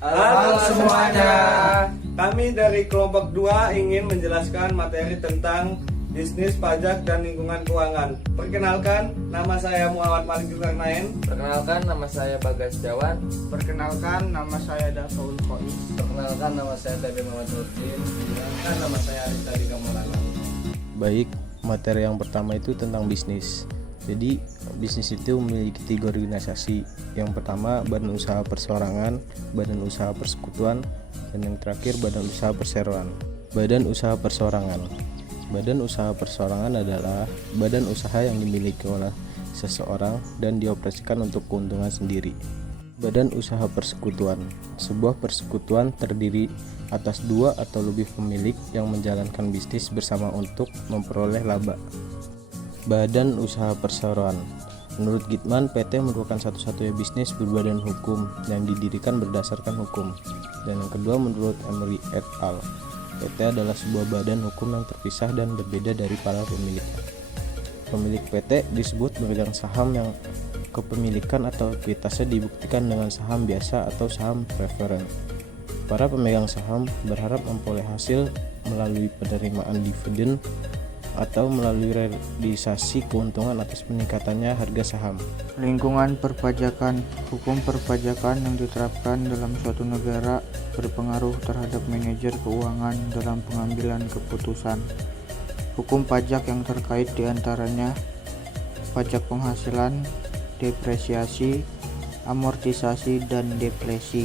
Halo semuanya. Kami dari kelompok 2 ingin menjelaskan materi tentang bisnis, pajak, dan lingkungan keuangan. Perkenalkan, nama saya Muhammad Malik Zulkarnain. Perkenalkan, nama saya Bagas Jawan. Perkenalkan, nama saya Dafaul Kholis. Perkenalkan, nama saya TB Muhammad Nurdin. Perkenalkan, nama saya Anissa Ida Maulana. Baik, materi yang pertama itu tentang bisnis. Jadi, bisnis itu memiliki 3 organisasi. Yang pertama, badan usaha perseorangan, badan usaha persekutuan, dan yang terakhir, badan usaha perseroan. Badan usaha perseorangan. Badan usaha perseorangan adalah badan usaha yang dimiliki oleh seseorang dan dioperasikan untuk keuntungan sendiri. Badan usaha persekutuan. Sebuah persekutuan terdiri atas 2 atau lebih pemilik yang menjalankan bisnis bersama untuk memperoleh laba. Badan usaha perseroan. Menurut Gitman, PT merupakan satu-satunya bisnis berbadan hukum dan didirikan berdasarkan hukum. Dan yang kedua, menurut Emery et al., PT adalah sebuah badan hukum yang terpisah dan berbeda dari para pemilik. Pemilik PT disebut memegang saham yang kepemilikan atau ekuitasnya dibuktikan dengan saham biasa atau saham preferen. Para pemegang saham berharap memperoleh hasil melalui penerimaan dividen atau melalui realisasi keuntungan atas meningkatannya harga saham. Lingkungan perpajakan. Hukum perpajakan yang diterapkan dalam suatu negara berpengaruh terhadap manajer keuangan dalam pengambilan keputusan. Hukum pajak yang terkait diantaranya pajak penghasilan, depresiasi, amortisasi, dan deflasi.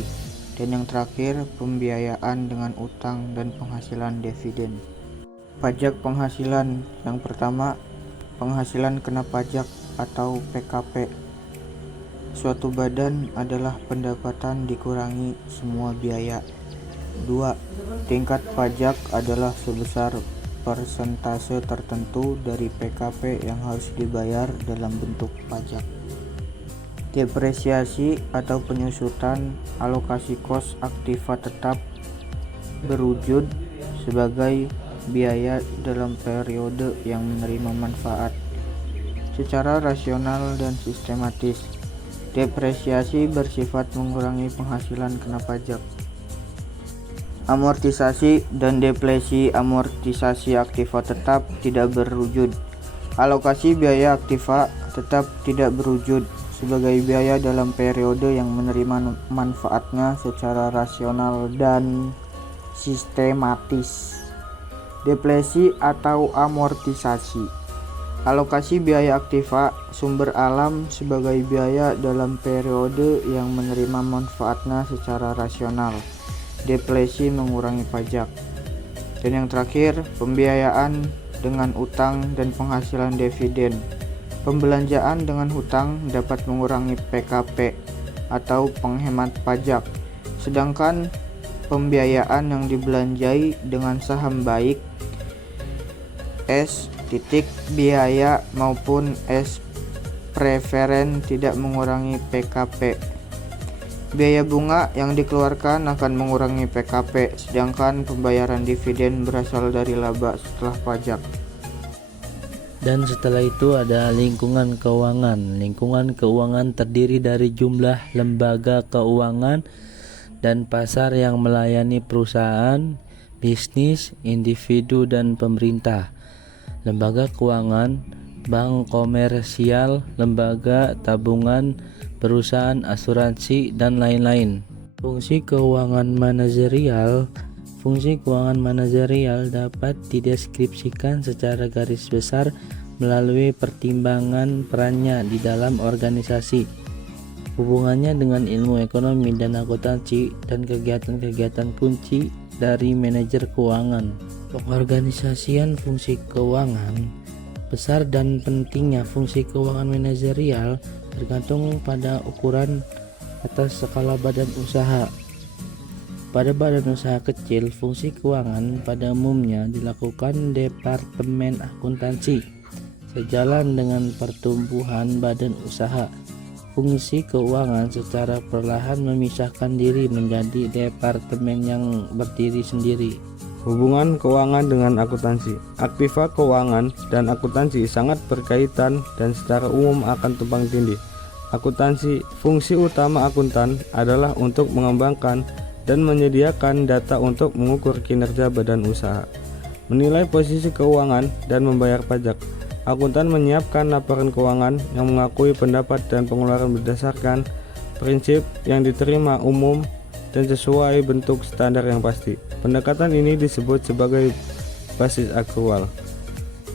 Dan yang terakhir, pembiayaan dengan utang dan penghasilan dividen. Pajak penghasilan. Yang pertama, penghasilan kena pajak atau PKP. Suatu badan adalah pendapatan dikurangi semua biaya. 2. Tingkat pajak adalah sebesar persentase tertentu dari PKP yang harus dibayar dalam bentuk pajak. Depresiasi atau penyusutan alokasi kos aktiva tetap berwujud sebagai biaya dalam periode yang menerima manfaat secara rasional dan sistematis. Depresiasi bersifat mengurangi penghasilan kena pajak. Amortisasi dan deflasi. Amortisasi aktiva tetap tidak berwujud. Alokasi biaya aktiva tetap tidak berwujud sebagai biaya dalam periode yang menerima manfaatnya secara rasional dan sistematis. Deflasi atau amortisasi. Alokasi biaya aktiva sumber alam sebagai biaya dalam periode yang menerima manfaatnya secara rasional. Deflasi mengurangi pajak. Dan yang terakhir, pembiayaan dengan utang dan penghasilan dividen. Pembelanjaan dengan hutang dapat mengurangi PKP atau penghemat pajak. Sedangkan pembiayaan yang dibelanjai dengan saham baik S biaya maupun S preferen tidak mengurangi PKP. Biaya bunga yang dikeluarkan akan mengurangi PKP, sedangkan pembayaran dividen berasal dari laba setelah pajak. Dan setelah itu ada lingkungan keuangan. Lingkungan keuangan terdiri dari jumlah lembaga keuangan dan pasar yang melayani perusahaan, bisnis, individu, dan pemerintah. Lembaga keuangan, bank komersial, lembaga tabungan, perusahaan asuransi, dan lain-lain. Fungsi keuangan manajerial. Fungsi keuangan manajerial dapat dideskripsikan secara garis besar melalui pertimbangan perannya di dalam organisasi, hubungannya dengan ilmu ekonomi dan akuntansi, dan kegiatan-kegiatan kunci dari manajer keuangan. Pengorganisasian fungsi keuangan. Besar dan pentingnya fungsi keuangan manajerial tergantung pada ukuran atas skala badan usaha. Pada badan usaha kecil, fungsi keuangan pada umumnya dilakukan departemen akuntansi. Sejalan dengan pertumbuhan badan usaha, fungsi keuangan secara perlahan memisahkan diri menjadi departemen yang berdiri sendiri. Hubungan keuangan dengan akuntansi. Aktiva keuangan dan akuntansi sangat berkaitan dan secara umum akan tumpang tindih. Akuntansi, fungsi utama akuntan adalah untuk mengembangkan dan menyediakan data untuk mengukur kinerja badan usaha, menilai posisi keuangan, dan membayar pajak. Akuntan menyiapkan laporan keuangan yang mengakui pendapat dan pengeluaran berdasarkan prinsip yang diterima umum dan sesuai bentuk standar yang pasti. Pendekatan ini disebut sebagai basis akrual.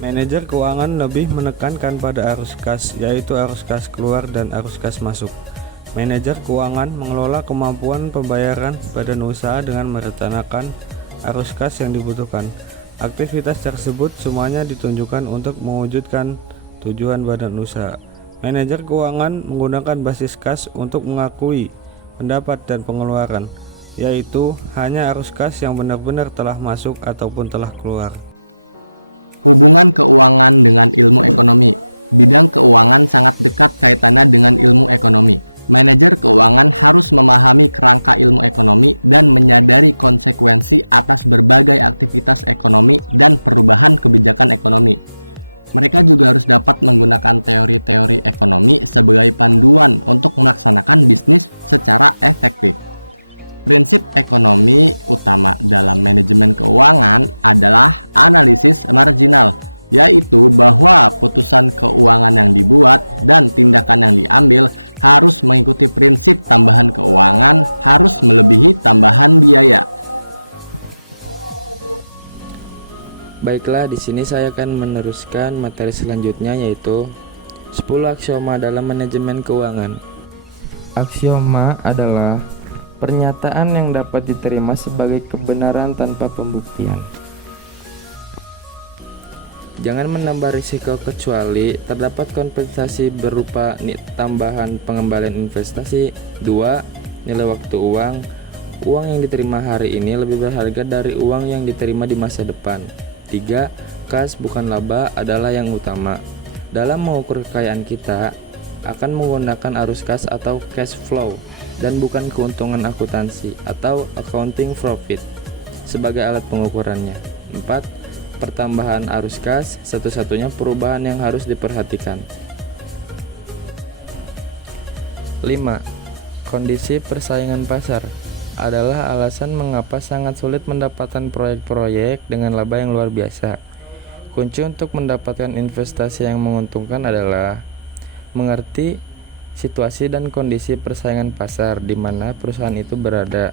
Manajer keuangan lebih menekankan pada arus kas, yaitu arus kas keluar dan arus kas masuk. Manajer keuangan mengelola kemampuan pembayaran badan usaha dengan merencanakan arus kas yang dibutuhkan. Aktivitas tersebut semuanya ditunjukkan untuk mewujudkan tujuan badan usaha. Manajer keuangan menggunakan basis kas untuk mengakui pendapat dan pengeluaran, yaitu hanya arus kas yang benar-benar telah masuk ataupun telah keluar. Hubungan keuangan dengan ilmu ekonomi. Bidang keuangan sangat dekat kaitannya dengan ilmu ekonomi. Manajer keuangan harus memahami kerangka ilmu ekonomi dan menyadari konsekuensi atas berbagai aktivitas ekonomi dan perubahan kebijakan ekonomi. Mereka juga harus dapat menggunakan teori-teori ekonomi sebagai panduan untuk melaksanakan bisnis secara efektif. Prinsip ekonomi utama dalam manajemen keuangan adalah analisis marginal, yaitu bahwa putusan keuangan yang dibuat dan tindakan yang diambil harus mengikuti prinsip tambahan keuangan harus melebihi tambahan biaya. Baiklah, di sini saya akan meneruskan materi selanjutnya, yaitu 10 aksioma dalam manajemen keuangan. Aksioma adalah pernyataan yang dapat diterima sebagai kebenaran tanpa pembuktian. Jangan menambah risiko kecuali terdapat kompensasi berupa tambahan pengembalian investasi. 2. Nilai waktu uang. Uang yang diterima hari ini lebih berharga dari uang yang diterima di masa depan. 3. Kas bukan laba adalah yang utama. Dalam mengukur kekayaan kita akan menggunakan arus kas atau cash flow dan bukan keuntungan akuntansi atau accounting profit sebagai alat pengukurannya. 4. Pertambahan arus kas satu-satunya perubahan yang harus diperhatikan. 5. Kondisi persaingan pasar adalah alasan mengapa sangat sulit mendapatkan proyek-proyek dengan laba yang luar biasa. Kunci untuk mendapatkan investasi yang menguntungkan adalah mengerti situasi dan kondisi persaingan pasar di mana perusahaan itu berada.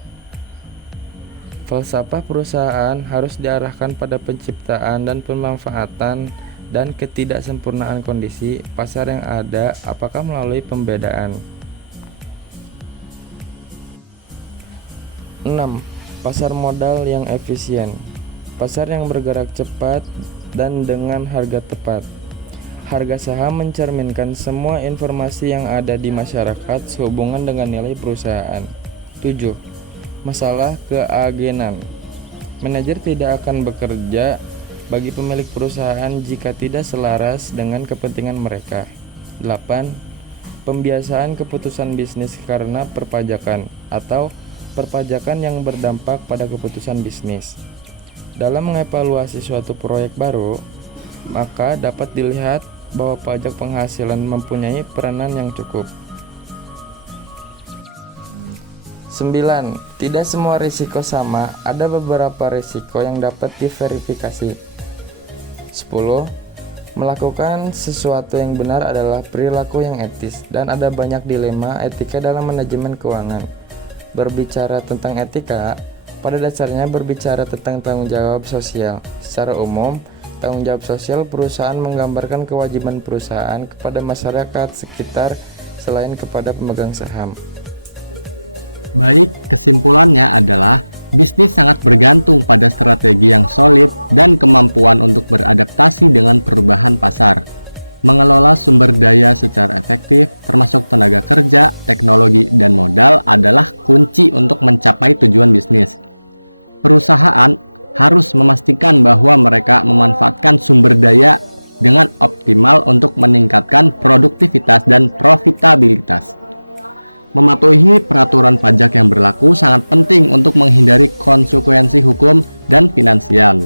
Falsafah perusahaan harus diarahkan pada penciptaan dan pemanfaatan dan ketidaksempurnaan kondisi pasar yang ada, apakah melalui pembedaan. 6. Pasar modal yang efisien. Pasar yang bergerak cepat dan dengan harga tepat. Harga saham mencerminkan semua informasi yang ada di masyarakat sehubungan dengan nilai perusahaan. 7. Masalah keagenan. Manajer tidak akan bekerja bagi pemilik perusahaan jika tidak selaras dengan kepentingan mereka. 8. Pembiasaan keputusan bisnis karena perpajakan atau perpajakan yang berdampak pada keputusan bisnis. Dalam mengevaluasi suatu proyek baru, maka dapat dilihat bahwa pajak penghasilan mempunyai peranan yang cukup. 9. Tidak semua risiko sama, ada beberapa risiko yang dapat diverifikasi. 10. Melakukan sesuatu yang benar adalah perilaku yang etis, dan ada banyak dilema etika dalam manajemen keuangan. Berbicara tentang etika, pada dasarnya berbicara tentang tanggung jawab sosial. Secara umum, tanggung jawab sosial perusahaan menggambarkan kewajiban perusahaan kepada masyarakat sekitar selain kepada pemegang saham. Baik, kesimpulannya adalah bisnis sangat bergantung pada strategi yang solid dan kemampuan untuk beradaptasi dengan perubahan pasar. Mengelola sumber daya secara efektif, termasuk tenaga kerja, teknologi, dan modal adalah kunci untuk mencapai tujuan bisnis. Perusahaan harus memastikan bahwa mereka memanfaatkan sumber daya dengan optimal untuk meningkatkan produktivitas dan profitabilitas. Mematuhi peraturan pajak yang berlaku sangat penting untuk menghindari konsekuensi hukum dan finansial.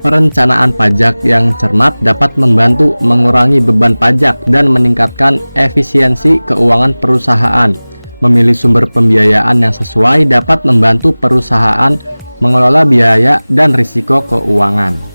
Perencanaan pajak yang cermat dapat membantu mengurangi beban pajak dan meningkatkan efisiensi keuangan perusahaan. Memilih sumber pembiayaan yang sesuai dapat membantu perusahaan mengelola biaya dan risiko keuangan.